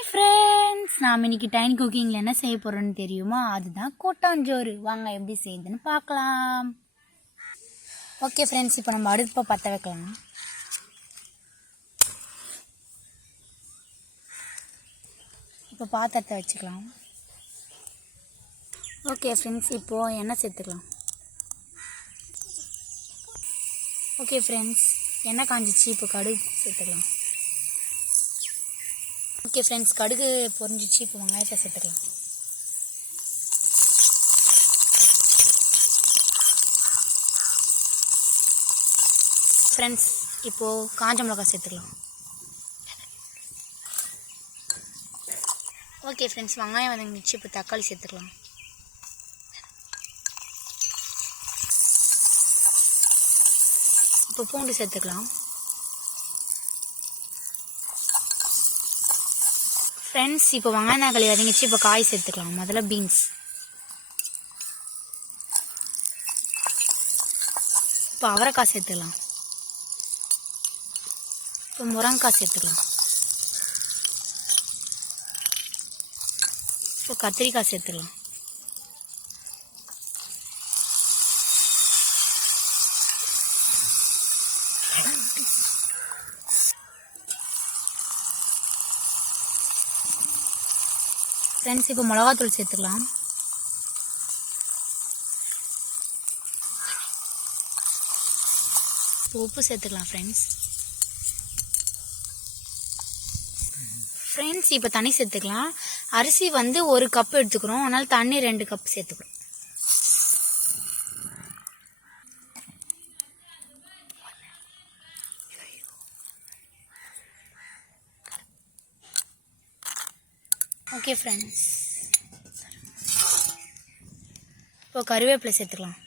Hi friends, நாம் இன்னைக்கு time குக்கிங்கில் என்ன செய்ய போகிறோன்னு தெரியுமா? அதுதான் கூட்டாஞ்சோறு. வாங்க எப்படி செய்யுதுன்னு பார்க்கலாம். ஓகே ஃப்ரெண்ட்ஸ், இப்போ நம்ம அடுப்பை பற்ற வைக்கலாம். இப்போ பாத்திரத்தை வச்சுக்கலாம். ஓகே ஃப்ரெண்ட்ஸ், இப்போது எண்ணெய் சேர்த்துக்கலாம். ஓகே ஃப்ரெண்ட்ஸ், எண்ணெய் காஞ்சிச்சு. இப்போ கடுகு சேர்த்துக்கலாம். ஓகே ஃப்ரெண்ட்ஸ், கடுகு பொரிஞ்சிச்சு. இப்போ வெங்காயத்தை சேர்த்துக்கலாம். ஃப்ரெண்ட்ஸ், இப்போது காஞ்ச மிளகாய் சேர்த்துக்கலாம். ஓகே ஃப்ரெண்ட்ஸ், வெங்காயம் வதங்கிச்சு. இப்போ தக்காளி சேர்த்துக்கலாம். இப்போ பூண்டு சேர்த்துக்கலாம். ஃப்ரெண்ட்ஸ், இப்போ வெங்காயம் தக்காளி வதங்கிச்சு. இப்போ காய் சேர்த்துக்கலாம். முதல்ல பீன்ஸ், இப்போ அவரைக்காய் சேர்த்துக்கலாம். இப்போ முருங்கைக்காய் சேர்த்துக்கலாம். இப்போ கத்திரிக்காய் சேர்த்துக்கலாம். ஃப்ரெண்ட்ஸ், இப்போ மிளகாத்தூள் சேர்த்துக்கலாம். இப்போ உப்பு சேர்த்துக்கலாம். ஃப்ரெண்ட்ஸ், இப்போ தண்ணி சேர்த்துக்கலாம். அரிசி வந்து 1 கப் எடுத்துக்கிறோம், அதனால் தண்ணி 2 கப் சேர்த்துக்கிறோம். ஓகே ஃப்ரெண்ட்ஸ், இப்போ கருவேப்பிலை சேர்த்துக்கலாம்.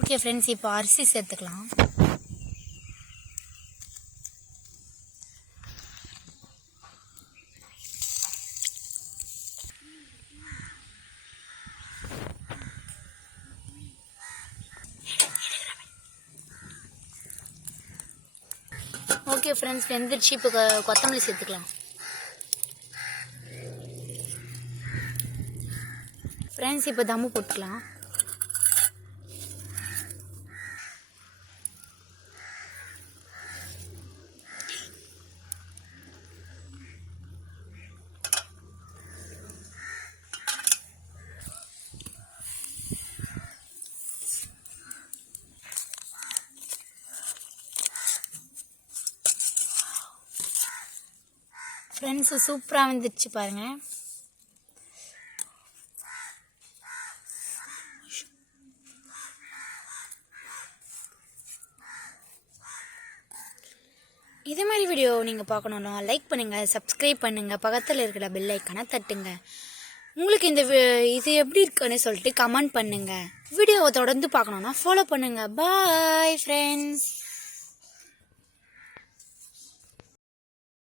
ஓகே ஃப்ரெண்ட்ஸ், இப்போ அரிசி சேர்த்துக்கலாம். ஓகே ஃப்ரெண்ட்ஸ், வெந்துருச்சு. இப்போ கொத்தமல்லி சேர்த்துக்கலாம். ஃப்ரெண்ட்ஸ், இப்போ தம்மு போட்டுக்கலாம். ஃப்ரெண்ட்ஸ், சூப்பராக வந்துடுச்சு பாருங்கள். இதே மாதிரி வீடியோ நீங்கள் பார்க்கணுன்னா லைக் பண்ணுங்கள், சப்ஸ்கிரைப் பண்ணுங்கள், பக்கத்தில் இருக்கிற பெல் ஐக்கானை தட்டுங்க. உங்களுக்கு இது எப்படி இருக்குன்னு சொல்லிட்டு கமெண்ட் பண்ணுங்கள். வீடியோவை தொடர்ந்து பார்க்கணுன்னா ஃபாலோ பண்ணுங்கள். Bye friends.